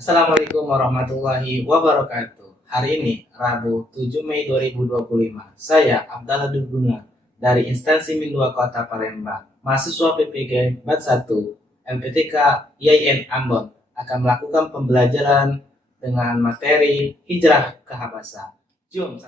Assalamualaikum warahmatullahi wabarakatuh. Hari ini, Rabu 7 Mei 2025, saya Abdallah Duguna dari Instansi Min 2 Kota Palembang, mahasiswa PPG Bat 1 LPTK IAIN Ambon akan melakukan pembelajaran dengan materi hijrah ke Habasa. Jom.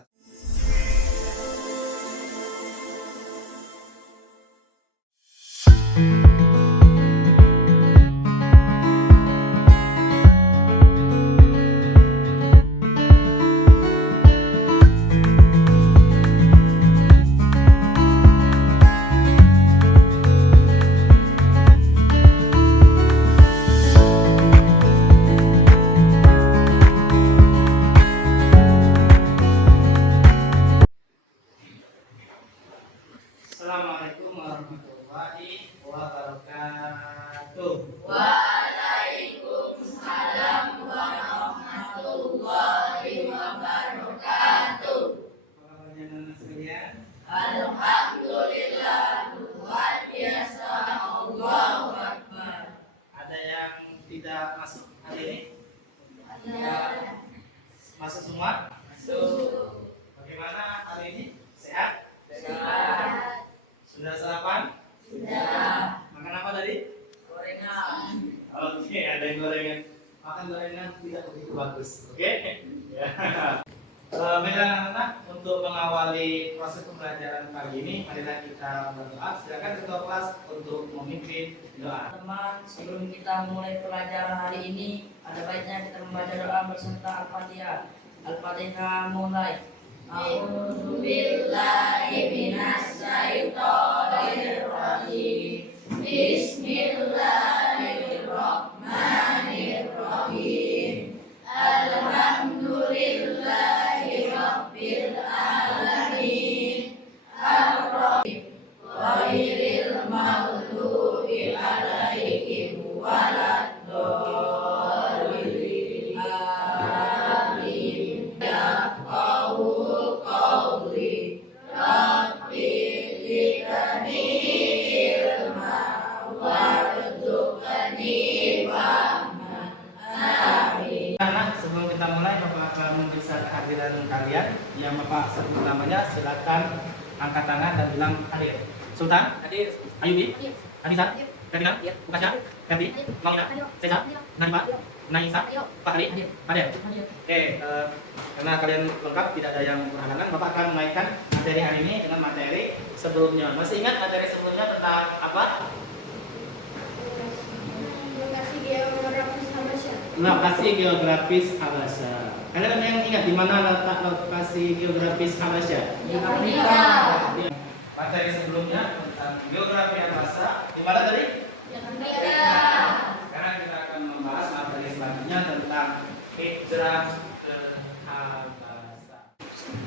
Assalamualaikum warahmatullahi wabarakatuh. Waalaikumsalam warahmatullahi wabarakatuh. Apa kabarnya anak sekalian? Alhamdulillah, luar biasa, Allahu Akbar. Ada yang tidak masuk hari ini? Ada. Masuk semua? Masuk. Bagaimana hari ini? Sehat? Sehat. Sudah sarapan? Sudah. Makan apa tadi? Gorengan. Oke, ada yang gorengan. Makan gorengan tidak begitu bagus. Oke? Ya. Baiklah anak-anak, untuk mengawali proses pembelajaran pagi ini, marilah kita berdoa. Silakan ketua kelas untuk memimpin doa. Teman, sebelum kita mulai pelajaran hari ini, ada baiknya kita membaca doa beserta Al-Fatihah. Al-Fatihah mulai. A'udzubillahi minasyaitonir rajim. Bismillahirrahmanirrahim. Alhamdulillahi rabbil alamin. Ar-Rahim. Ghairil maghdubi alaihim waladdallin. Amin. Yafqahu qawli. Rabbi zidni ilma warzuqni fahman. Amin. Anak, sebelum kita mulai, Bapak akan memeriksa kehadiran kalian. Yang Bapak sebut namanya, silakan angkat tangan dan bilang hadir. Sultan, hadir. Ayubi, Anissa, Ferdinand, Bukasya, Ferdi, Maulina, Cesar, Najma, Naisa, Fahri, Adel. Oke, karena kalian lengkap, tidak ada yang berhalangan, Bapak akan menaikkan materi hari ini dengan materi sebelumnya. Masih ingat materi sebelumnya tentang apa? Lokasi geografis Habasya. Kalian ada yang ingat di mana letak lokasi geografis Habasya? Di Afrika. Materi sebelumnya tentang geografi Habasya. Di mana tadi? Di Afrika. Sekarang kita akan membahas materi selanjutnya tentang hijrah ke Habasya.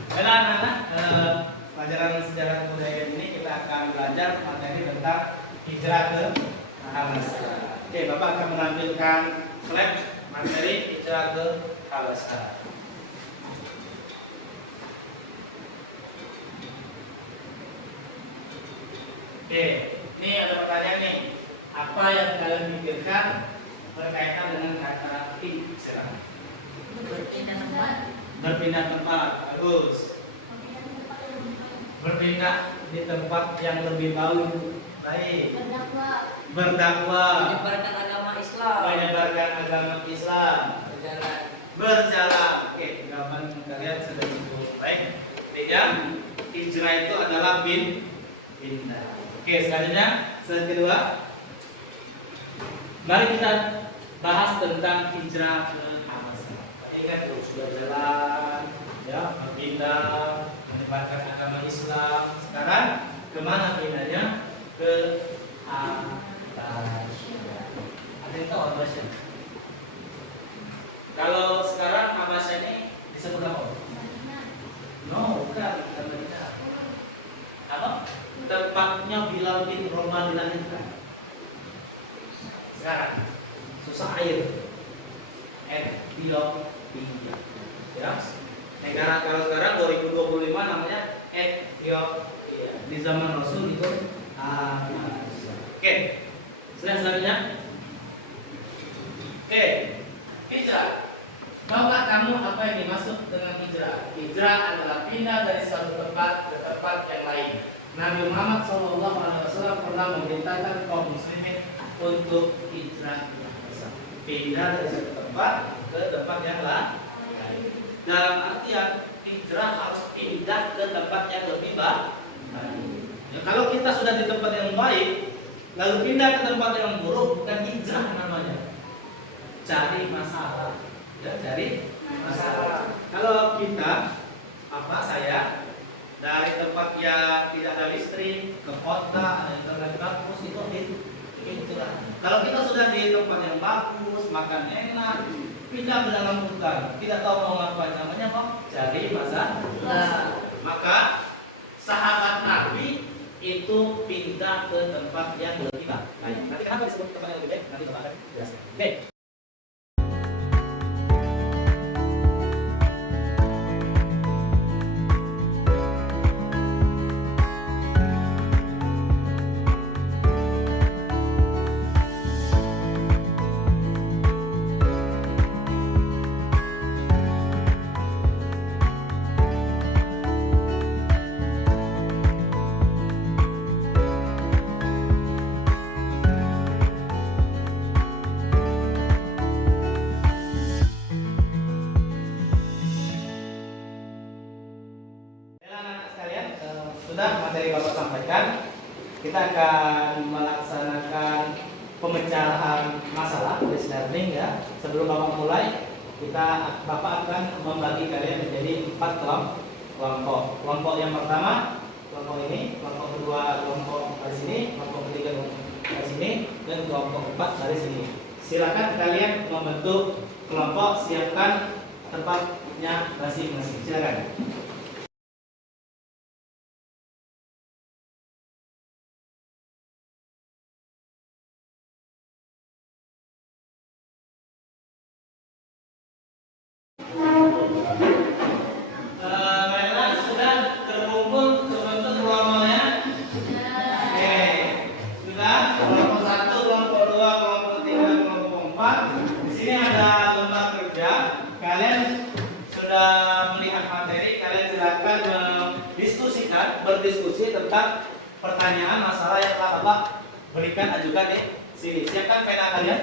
Baiklah anak-anak, pelajaran sejarah budaya ini kita akan belajar materi tentang hijrah ke Habasya. Oke, Bapak akan menampilkan slide materi hijrah ke Habasya. Oke, ini ada pertanyaan nih. Apa yang kalian pikirkan berkaitan dengan kata hijrah? Berpindah tempat. Berpindah tempat, bagus. Berpindah di tempat yang lebih baik. Berdakwah. Menyebarkan agama Islam. Menyebarkan agama Islam. Berjalan. Berjalan. Oke, jawaban kalian sudah cukup baik. Tiga, hijrah itu adalah pindah. Oke, selanjutnya slide kedua. Mari kita bahas tentang hijrah ke Habasya. Tadi kan sudah jalan, ya, berpindah, menyebarkan agama Islam. Sekarang kemana pindahnya? Ke Habasya. Ada yang tahu Habasya? Kalau sekarang Habasya ini disebut apa? No, bukan Madinah. Apa? Tempatnya Bilal bin Roma dilahirkan. Sekarang susah air, Ethiopia. Ya, negara kalau sekarang 2025 namanya Ethiopia. Di zaman Rasul itu Habasya. Oke, selanjutnya. Oke, hijrah. hijrah adalah pindah dari satu tempat ke tempat yang lain. Nabi Muhammad SAW pernah memerintahkan kaum muslimin untuk hijrah, pindah dari satu tempat ke tempat yang lain. Dalam artian hijrah harus pindah ke tempat yang lebih baik. Ya, kalau kita sudah di tempat yang baik, lalu pindah ke tempat yang buruk, bukan hijrah namanya. Cari masalah. Ya, cari masalah. Kalau kita, saya dari tempat yang tidak ada listrik ke kota, internet bagus, itu hijrah. Kalau kita sudah di tempat yang bagus, makan enak, pindah ke dalam hutan, tidak tahu mau apa namanya, cari masalah. Maka sahabat Nabi itu pindah ke tempat yang lebih baik. Nanti kenapa disebut tempat yang lebih baik? Nanti Bapak akan jelaskan. Oke. Sudah materi Bapak sampaikan, kita akan melaksanakan pemecahan masalah case learning ya. Sebelum Bapak mulai, Bapak akan membagi kalian menjadi 4 kelompok. Kelompok yang pertama, kelompok ini, kelompok kedua, kelompok dari sini, kelompok ketiga dari sini, dan kelompok keempat dari sini. Silakan kalian membentuk kelompok, siapkan tempatnya masing-masing. Silakan. Berdiskusi tentang pertanyaan masalah yang telah Bapak berikan, ajukan di sini. Siapkan pena kalian.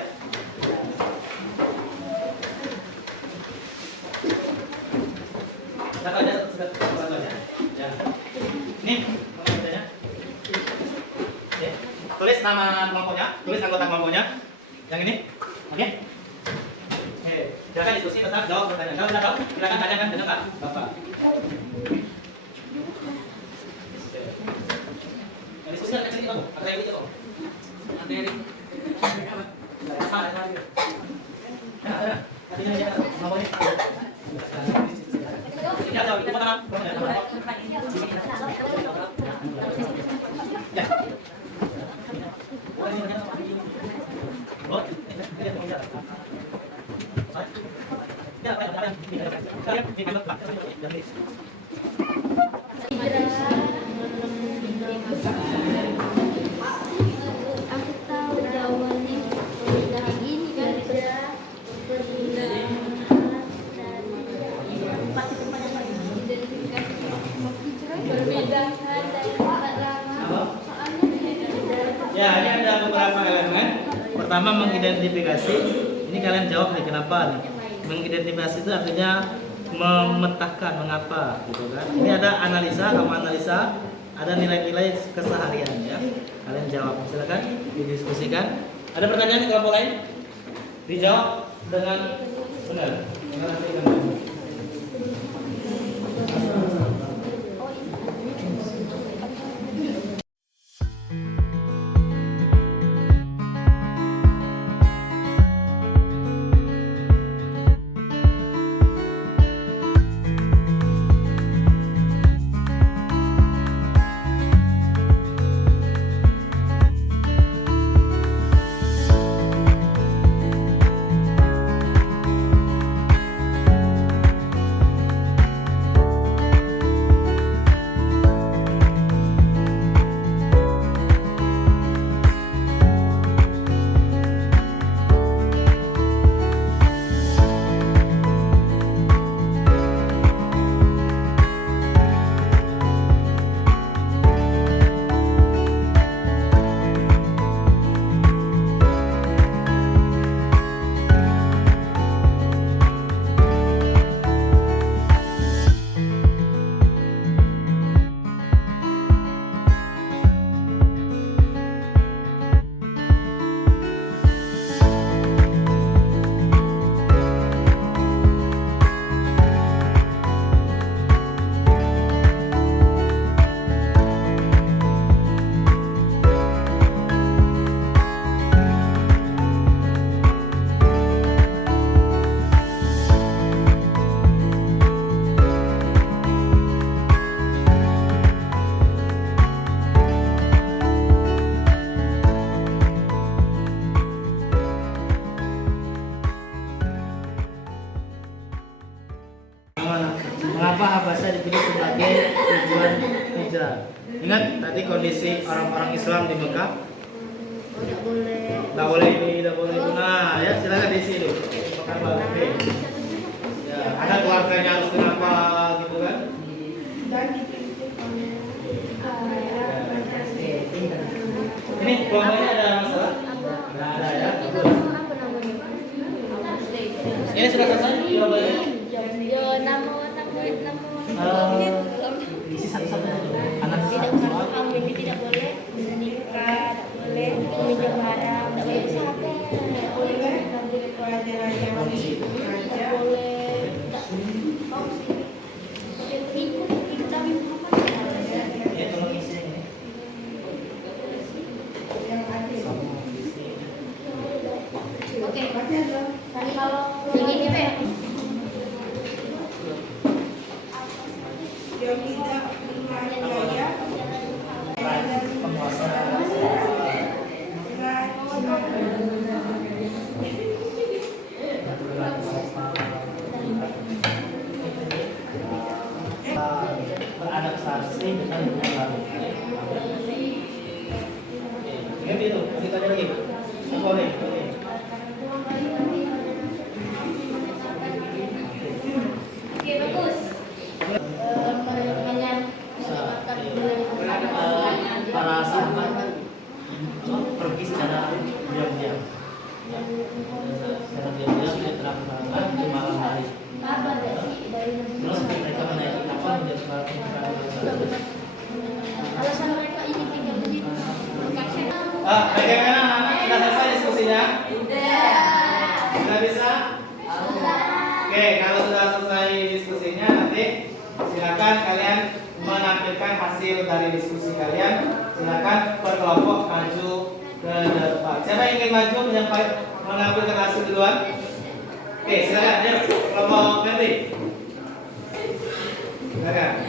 Satu aja, satu aja. Ya. Ini kelompoknya. Oke. Tulis nama kelompoknya, tulis anggota kelompoknya. Yang ini, oke? Oke. Silakan diskusi tentang jawab pertanyaan. Kalau tidak tahu, silakan tanyakan dengan Bapak. Diskusi akan jadi bagus. Ada yang itu kok. Nanti ini. Ya, ini ada beberapa elemen. Pertama, mengidentifikasi. Ini kalian jawab nih kenapa nih. Mengidentifikasi itu artinya memetakan mengapa gitu kan. Ini ada analisa, kamu analisa, ada nilai-nilai keseharian ya. Kalian jawab, silakan didiskusikan. Ada pertanyaan di kelompok lain? Dijawab dengan benar. Mengapa Habasya dipilih sebagai tujuan hijrah? Ingat tadi kondisi orang-orang Islam di Mekah. Tidak boleh. Tidak boleh ini, tidak boleh itu. Nah, ya silakan di sini. Makan balik. Oke. Ya, ada keluarganya harus kenapa gitu kan? Dan dipimpin oleh Ini keluarganya ada masalah? Tidak ada ya. apa namanya? Ini sudah selesai jawabannya? Ya, nama Isi satu-satu anak tidak boleh kawin, tidak boleh menikah, tidak boleh meminjam barang, tidak boleh sampai, tidak boleh Ya, tolong isi ini. Oke, kalau begini Pak. Yang tidak menganiaya Penguasa. Beradaptasi dengan dunia baru. Ingat itu, masih tanya lagi. Boleh, boleh. Oke, bagus. Para sahabat pergi secara diam-diam. Secara diam-diam dia terang-terangan di malam hari. Terus mereka menaiki kapal menjadi para pembicara. Alasan mereka ini tinggal di situ. Bagaimana anak-anak sudah selesai diskusinya? Sudah bisa? Oke, kalau sudah selesai diskusinya nanti silakan kalian menampilkan hasil dari diskusi kalian. Silakan per kelompok maju ke depan. Siapa yang ingin maju menampilkan hasil duluan? Oke, silakan. Ayo, kelompok Ferdi. Silakan.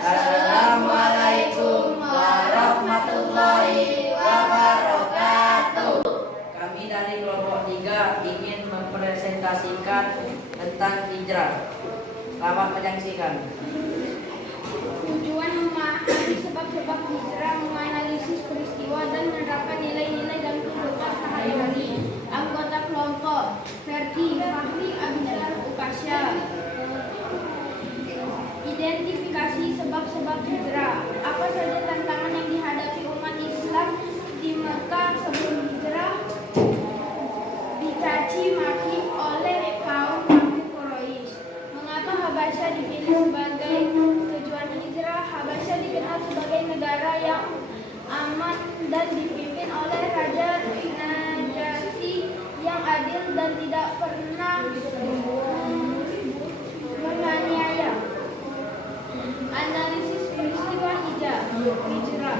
Assalamualaikum warahmatullahi wabarakatuh. Kami dari kelompok 3 ingin mempresentasikan tentang hijrah. Selamat menyaksikan. Tujuan memahami sebab-sebab hijrah, menganalisis peristiwa dan menerapkan nilai-nilai dalam kehidupan sehari-hari. Anggota kelompok Ferdi, Fahri, Abidar, Ukasya. Identifikasi sebab-sebab hijrah. Apa saja tantangan yang dihadapi umat Islam di Mekah sebelum hijrah? Dicaci maki oleh kaum kafir Quraisy. Mengapa Habasya dipilih sebagai tujuan hijrah? Habasya dikenal sebagai negara yang aman dan dipimpin oleh Raja Najasyi yang adil dan tidak pernah menganiaya. Analisis peristiwa hijrah.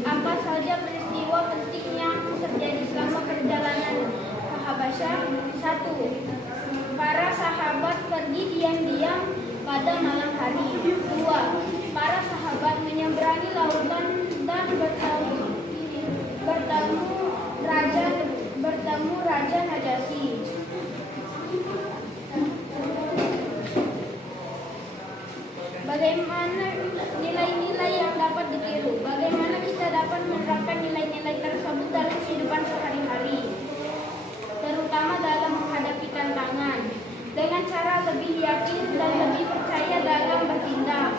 Apa saja peristiwa penting yang terjadi selama perjalanan ke Habasya? 1. Para sahabat pergi diam-diam pada malam hari. 2. Para sahabat menyeberangi lautan dan bertemu Raja Najasyi. Bagaimana nilai-nilai yang dapat ditiru? Bagaimana kita dapat menerapkan nilai-nilai tersebut dalam kehidupan sehari-hari, terutama dalam menghadapi tantangan, dengan cara lebih yakin dan lebih percaya dalam bertindak.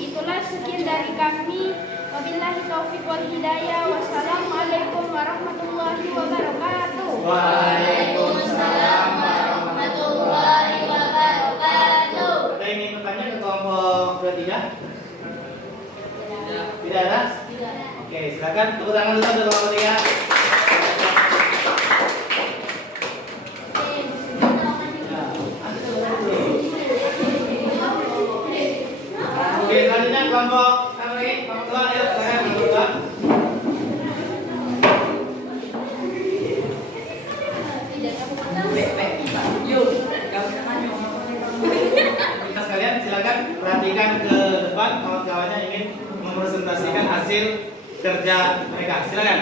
Itulah sekian dari kami. Wabillahi taufiq wal hidayah. Wassalamualaikum warahmatullahi wabarakatuh. Waalaikumsalam warahmatullahi wabarakatuh. Ada yang ingin bertanya ke kelompok ketiga? Tidak ada? Oke, silakan tepuk tangan dulu untuk kelompok ketiga. Oke, selanjutnya kelompok kelompok dua, ayo silakan kelompok dua. Kita sekalian silakan perhatikan ke depan, kawan-kawannya ingin mempresentasikan hasil kerja mereka. Silakan.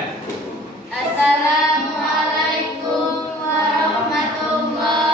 Assalamualaikum warahmatullahi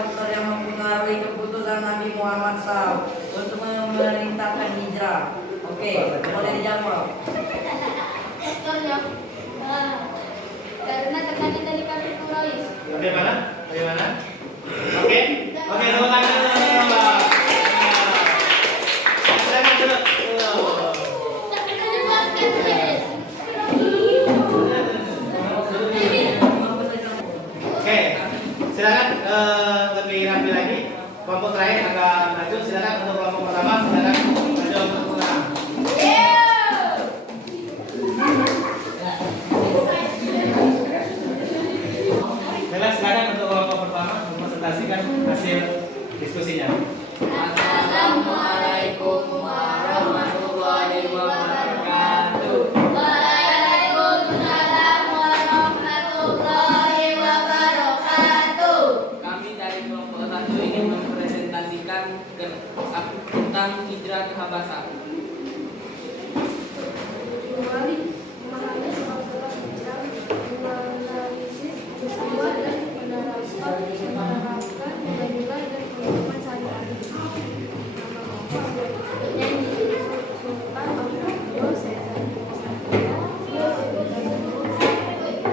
faktor yang mempengaruhi keputusan Nabi Muhammad SAW untuk memerintahkan hijrah? Oke, boleh dijawab. Faktornya karena tekanan dari kafir Quraisy. Bagaimana? Bagaimana? Oke, oke, tepuk tangan. Silakan duduk. Oke, silakan lebih rapi lagi. Kelompok terakhir agak maju. Silakan untuk kelompok pertama. Silakan maju untuk pertama. Silakan untuk kelompok pertama mempresentasikan hasil diskusinya. Assalamualaikum warahmatullahi wabarakatuh. Waalaikumsalam warahmatullahi wabarakatuh. Kami dari kelompok 1 ingin mempresentasikan tentang hijrah ke Habasah. Memahami sepak bola hijrah, menganalisis peristiwa dan menerapkan nilai-nilai dan kehidupan sehari-hari. Penyanyi Sultan Abdul Sezar.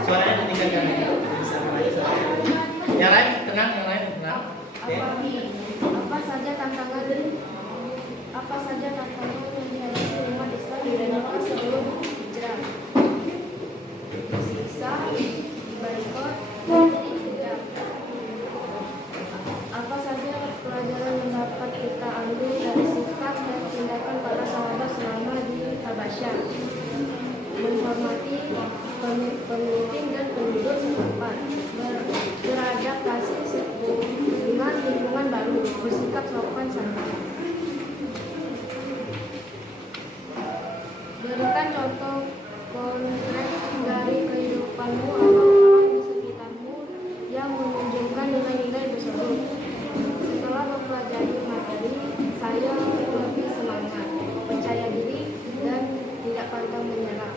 Suaranya ditinggalkan ya. Bisa mulai suaranya. Yang lain tenang, yang lain tenang. Oke. Apa saja tantangan yang dihadapi umat Islam di Indonesia sebelum hijrah? Disiksa, diboikot, dan hijrah. Apa saja pelajaran yang dapat kita ambil dari sikap dan tindakan para sahabat selama di Habasyah? Menghormati pemimpin dan penduduk setempat, beradaptasi dengan lingkungan baru, bersikap sopan santun. Berikan contoh konkret dari kehidupanmu atau orang di sekitarmu yang menunjukkan nilai-nilai tersebut. Setelah mempelajari materi, saya lebih semangat, percaya diri, dan tidak pantang menyerah.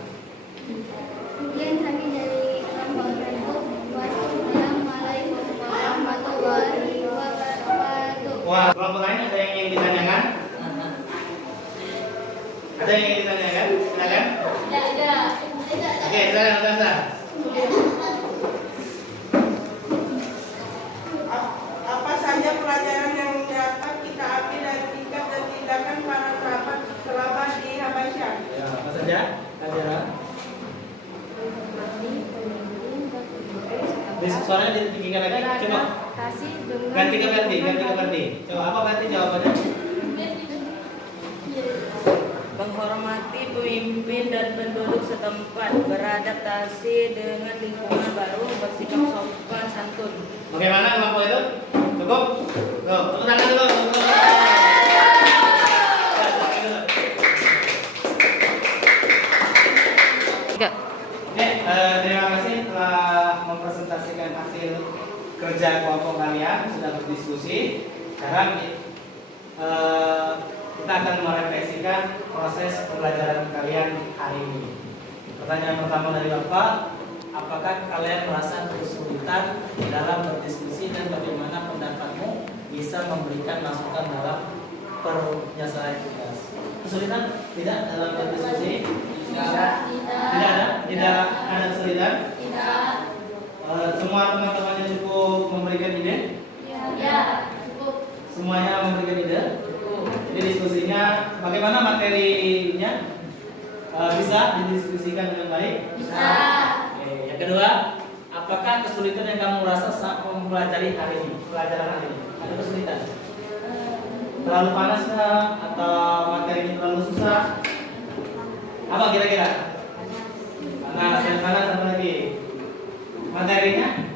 Sekian kami dari kelompok Rebo. Wassalamualaikum warahmatullahi wabarakatuh. Wah, kelompok lain ada yang ingin ditanyakan? Ada yang ingin ditanyakan? Silakan. Ada. Oke, silakan Ustaz. Apa saja pelajaran yang dapat kita ambil dari sikap dan tindakan para sahabat selama di Habasyah? Ya, apa saja pelajaran? Suaranya ditinggikan lagi. Coba. Ganti ke Berti. Coba apa Berti jawabannya? Menghormati pemimpin dan penduduk setempat, beradaptasi dengan lingkungan baru, bersikap sopan santun. Bagaimana kelompok itu? Cukup? Tuh, tepuk tangan dulu. Oke, terima kasih telah mempresentasikan hasil kerja kelompok kalian, sudah berdiskusi. Sekarang kita akan merefleksikan proses pembelajaran kalian hari ini. Pertanyaan pertama dari Bapak, apakah kalian merasa kesulitan dalam berdiskusi dan bagaimana pendapatmu bisa memberikan masukan dalam penyelesaian tugas? Kesulitan tidak dalam berdiskusi? Tidak ada kesulitan? Tidak. Semua teman-temannya cukup memberikan ide? Ya, cukup. Semuanya memberikan ide? Jadi diskusinya, bagaimana materinya? Bisa didiskusikan dengan baik? Bisa. Oke. Yang kedua, apakah kesulitan yang kamu rasa saat mempelajari hari ini? Pelajaran hari ini? Ada kesulitan? Terlalu panas kah? Atau materinya terlalu susah? Apa kira-kira? Panas, yang panas apa lagi? Materinya?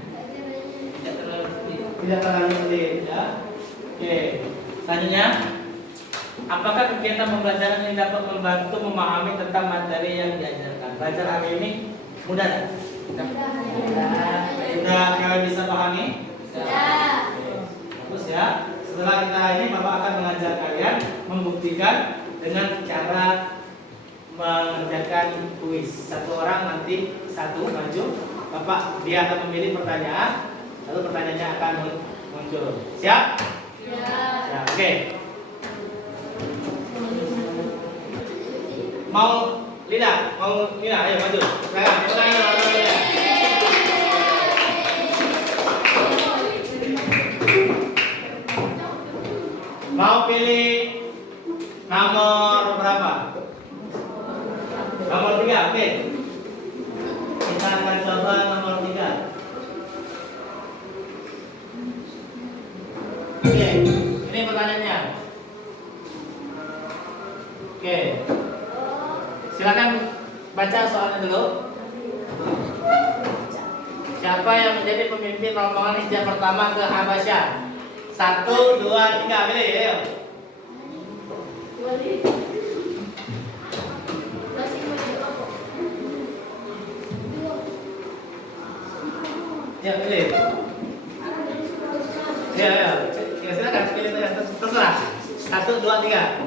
Tidak terlalu sulit ya. Oke. Selanjutnya, apakah kegiatan pembelajaran ini dapat membantu memahami tentang materi yang diajarkan? Belajar hari ini mudah tak? Sudah kalian bisa pahami? Ya. Bagus ya. Setelah kita ini, Bapak akan mengajar kalian membuktikan dengan cara mengerjakan kuis. Satu orang nanti satu maju, Bapak dia akan memilih pertanyaan, lalu pertanyaannya akan muncul. Siap? Ya. Siap. Oke. Mau Lina, ayo maju. Silakan. Mau pilih nomor berapa? Nomor 3, oke. Kita akan coba nomor 3. Oke, ini pertanyaannya. Oke. Silakan baca soalnya dulu. Siapa yang menjadi pemimpin rombongan hijrah pertama ke Habasyah? 1, 2, 3, pilih, ayo. Ya, pilih. Ya. Silakan pilih terserah. 1, 2, 3.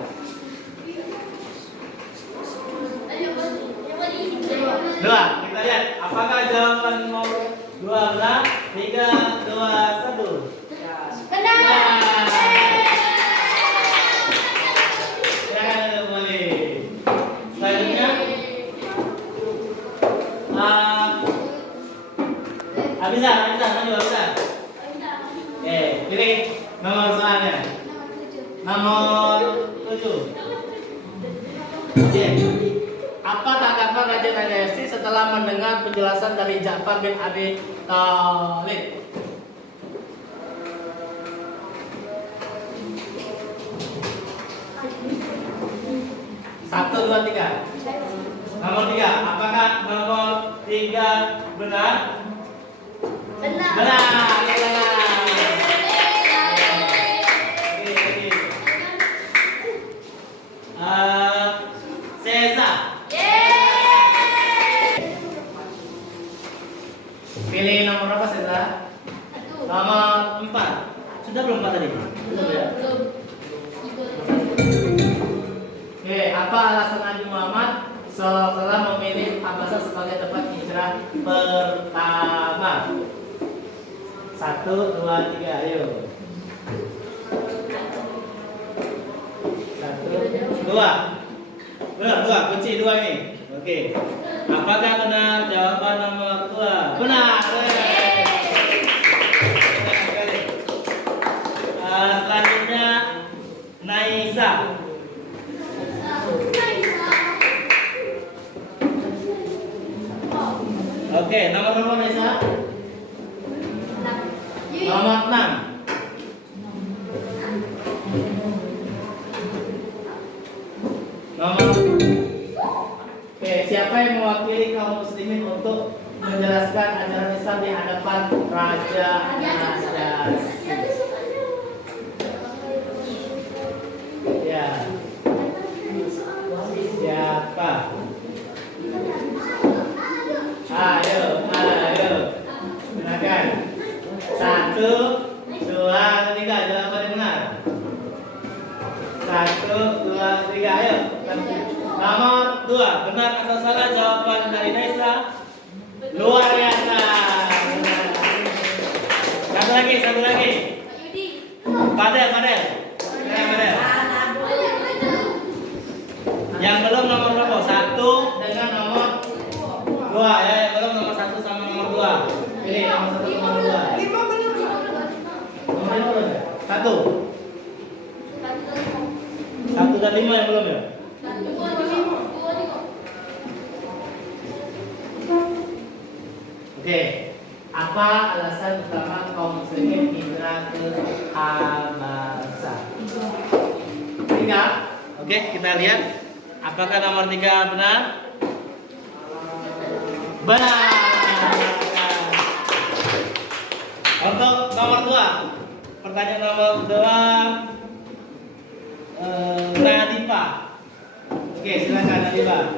Dua, kita lihat apakah jawaban nomor 2 benar? 3, 2, 1. Benar. Silakan kembali. Selanjutnya, Abizar, maju Abizar. Oke, pilih nomor soalnya. Nomor 7. Oke. Apa tanggapan Raja Najasyi setelah mendengar penjelasan dari Ja'far bin Abi Thalib? 1, 2, 3. Nomor 3. Apakah nomor 3 benar? Benar. Benar. Seza. Pilih nomor berapa Seza? Nomor 4. Sudah belum 4 tadi? Belum ya? Oke, apa alasan Nabi Muhammad setelah memilih Habasyah sebagai tempat hijrah pertama? 1, 2, 3, ayo. 1, 2. Benar, 2, kunci 2 ini. Oke. Apakah benar jawaban nomor 2? Benar. Selanjutnya Naisa. Oke, nomor berapa Naisa? Nomor 6. Oke, siapa yang mewakili kaum muslimin untuk menjelaskan ajaran Islam di hadapan Raja Najasyi? Ya. Siapa? Ayo. Silakan. 1, 2, 3, jawaban yang benar. 1, 2, 3, ayo. Nomor 2, benar atau salah jawaban dari Naisa? Luar biasa. Satu lagi. Padel. Yang belum nomor berapa? 1 dengan nomor 2 ya. Yang belum nomor 1 sama nomor 2. Pilih nomor 1 sama nomor 2. 5 belum. Nomor 5 belum ya? 1 dan 5 yang belum ya? Oke. Apa alasan utama kaum muslimin hijrah ke Habasyah? 3. Oke, kita lihat apakah nomor 3 benar? Benar. Untuk nomor 2, pertanyaan nomor 2, Nadifa. Oke, silakan Nadifa.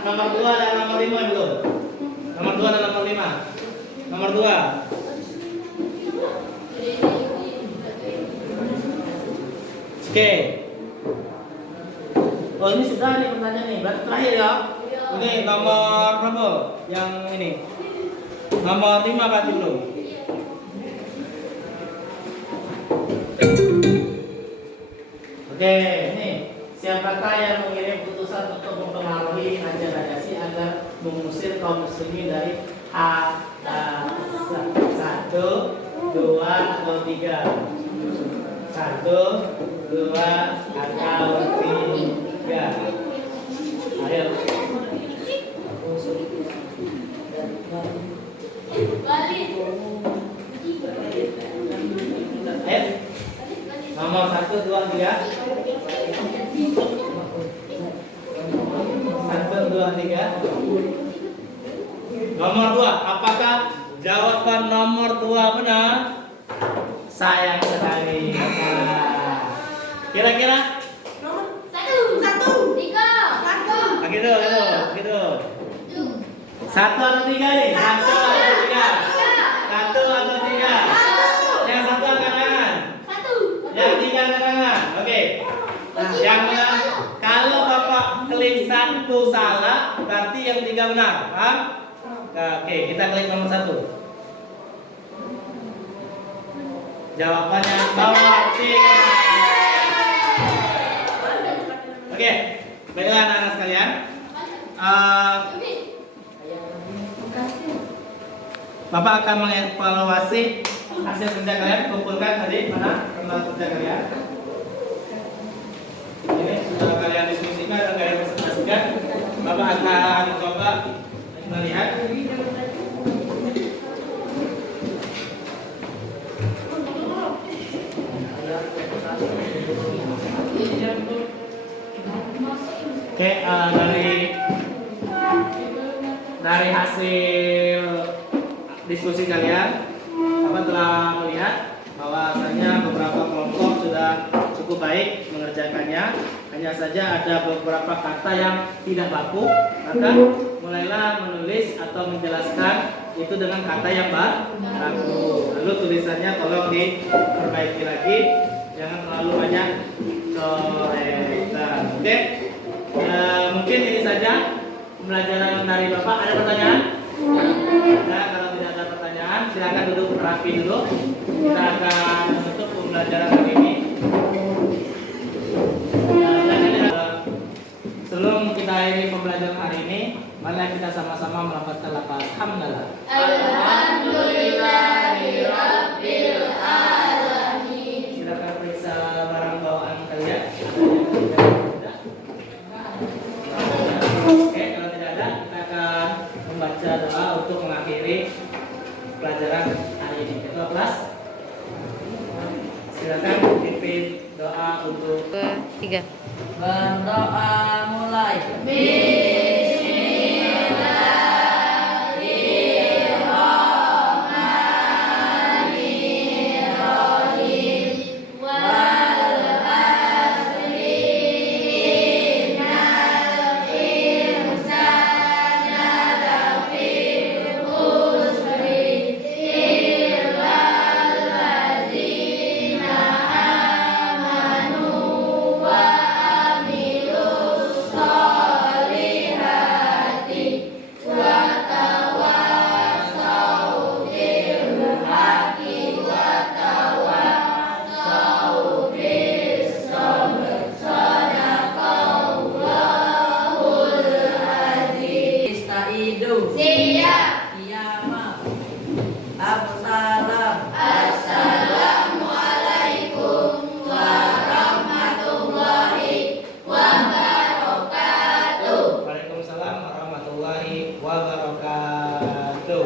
Nomor 2 dan nomor 5 yang belum. Nomor 2 dan nomor 5. Nomor 2. Oke. Oh, ini sudah nih pertanyaan nih. Berarti terakhir ya. Ini nomor berapa? Yang ini. Nomor 5 Pak dulu. Oke, ini siapakah yang mengirim putusan untuk mempengaruhi Raja Najasyi agar mengusir kaum muslimin dari Habasah? 1, 2, atau 3? 1, 2, atau 3? Ayo. Nomor 1, 2, 3. 1, 2, 3. Nomor 2, apakah jawaban nomor 2 benar? Sayang sekali. Nah, kira-kira? Nomor 1, 3, Gitu. 1 atau 3 nih? 1 atau 3? 1 atau 3? Yang 1 angkat tangan. Yang 3 angkat tangan. Oke. Nah, yang benar. Kalau Bapak klik 1 salah, berarti yang 3 benar. Paham? Oke, kita klik nomor 1. Jawabannya nomor 3. Oke, baiklah anak-anak sekalian. Bapak akan mengevaluasi hasil kerja kalian. Kumpulkan tadi mana hasil kerja kalian. Ini sudah kalian diskusikan dan kalian presentasikan. Bapak akan coba melihat. Oke, dari hasil diskusi kalian, Bapak telah melihat bahwasanya beberapa kelompok sudah cukup baik mengerjakannya. Hanya saja ada beberapa kata yang tidak baku, maka mulailah menulis atau menjelaskan itu dengan kata yang baku. Lalu tulisannya tolong diperbaiki lagi, jangan terlalu banyak coretan. Oke, mungkin ini saja pembelajaran dari Bapak. Ada pertanyaan? Nah, kalau tidak ada pertanyaan, silakan duduk rapi dulu. Kita akan menutup pembelajaran hari ini. Sebelum kita akhiri pembelajaran hari ini, mari kita sama-sama melafazkan lafaz hamdalah. Alhamdulillahirabbil alamin. Silakan periksa barang bawaan kalian. Oke, kalau tidak ada, kita akan membaca doa untuk mengakhiri pelajaran hari ini. Ketua kelas, silakan pimpin doa untuk 3. Berdoa mulai. Istaidu. Siap. Iyama. Absalam. Assalamualaikum warahmatullahi wabarakatuh. Waalaikumsalam warahmatullahi wabarakatuh.